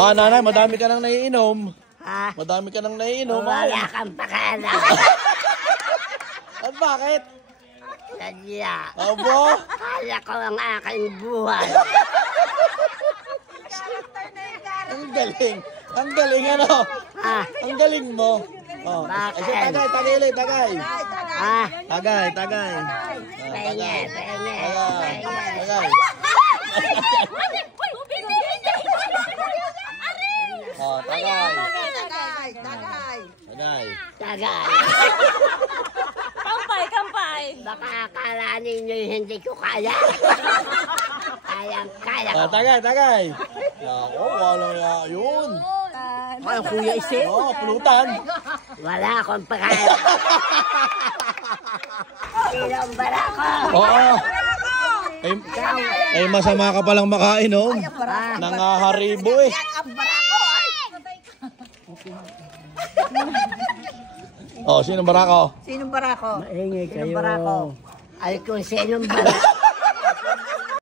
Ah, nanay, madami ka nang naiinom. Ha? Madami ka nang naiinom. Wala kang pakala. At bakit? Sadya. Abo? Kaya ko ang aking buhay. Ang galing. Ang galing ano? Ha? Ang galing mo. Oh. Bakit? Ay, tagay, tagay, tagay. Ha? Tagay, tagay. Penge, penge, Tagay, penge. tagay. Oh, tagay. Tagay. Tagay. Kampay, kampay. Baka akala ninyo hindi ko kaya. Kaya Oh, ko. tagay, tagay. Oh, wala yun. Ay, Kuya Ise. Oh, pulutan. Wala akong pakala. Sinong bara ko? Oo. Ay, masama ka palang makainom. Ha? Nangaharibo eh. Oh, sino barako? Sinong barako? Maingay Sinong barako? Ay, kung sinong bara.